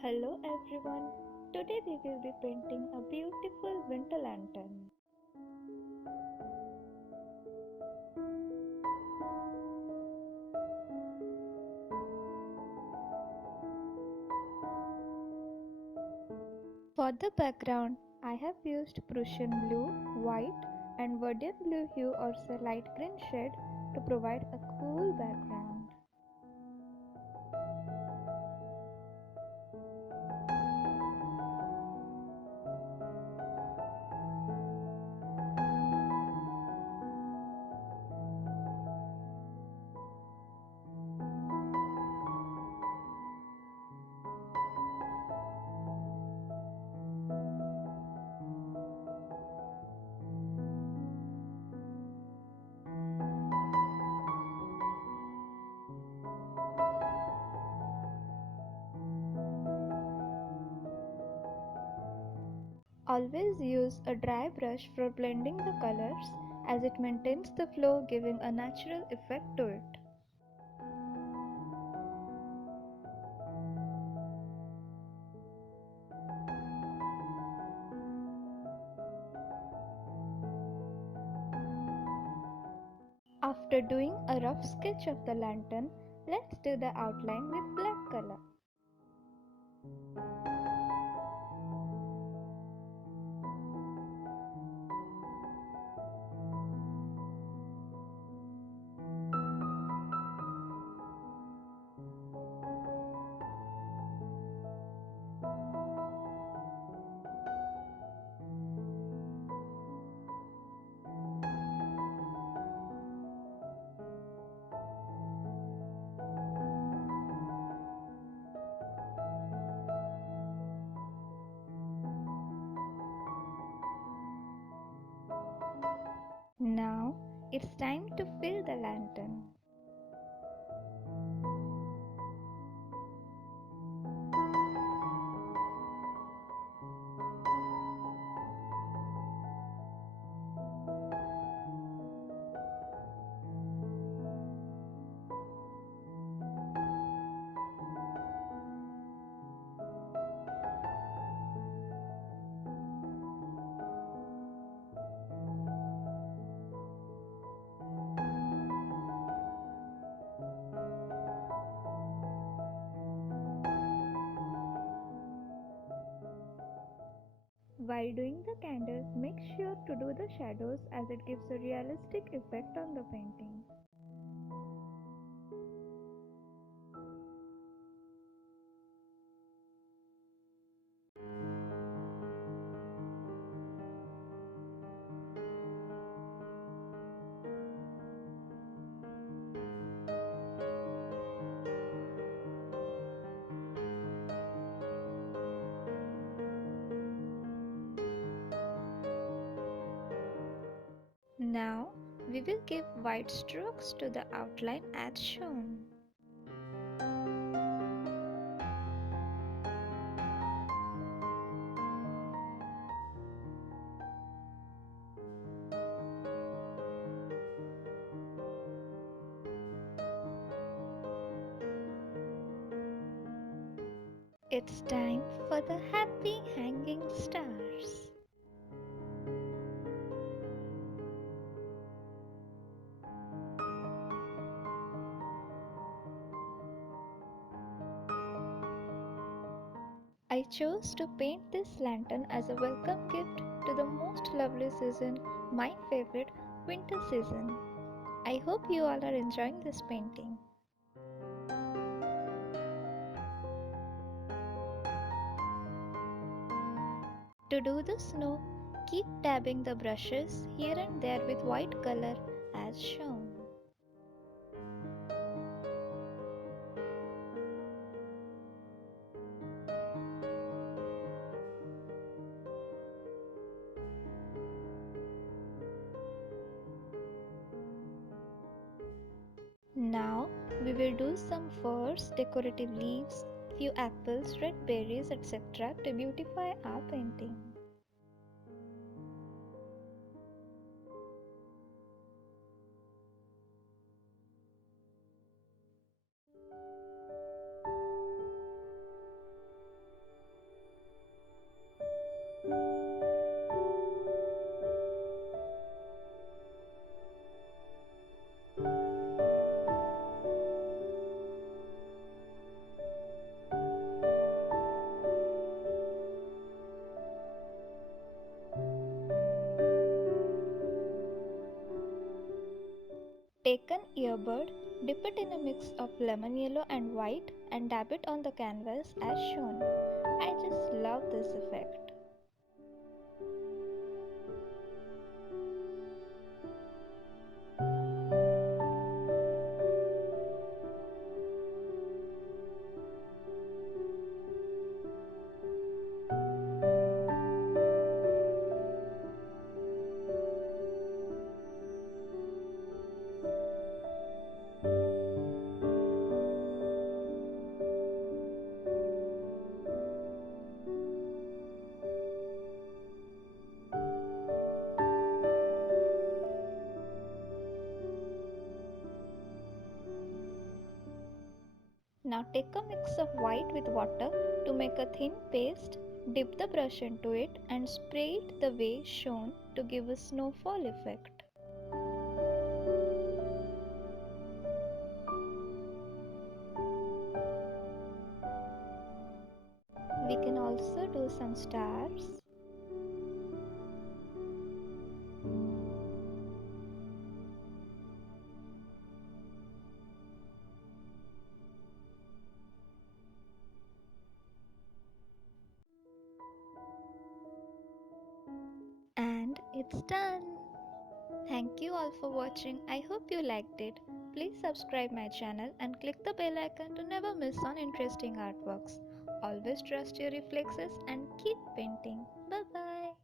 Hello everyone. Today we will be painting a beautiful winter lantern. For the background, I have used Prussian blue, white and Verdian blue hue or say light green shade to provide a cool background. Always use a dry brush for blending the colors as it maintains the flow, giving a natural effect to it. After doing a rough sketch of the lantern, let's do the outline with black color. Now it's time to fill the lantern. While doing the candle, make sure to do the shadows as it gives a realistic effect on the painting. Now we will give white strokes to the outline as shown. It's time for the happy hanging stars. I chose to paint this lantern as a welcome gift to the most lovely season, my favorite winter season. I hope you all are enjoying this painting. To do the snow, keep dabbing the brushes here and there with white color as shown. Now we will do some furs, decorative leaves, few apples, red berries, etc. to beautify our painting. earbud, dip it in a mix of lemon yellow and white and dab it on the canvas as shown. I just love this effect. Now take a mix of white with water to make a thin paste, dip the brush into it and spray it the way shown to give a snowfall effect. We can also do some stars. And it's done! Thank you all for watching. I hope you liked it. Please subscribe my channel and click the bell icon to never miss on interesting artworks. Always trust your reflexes and keep painting. Bye bye.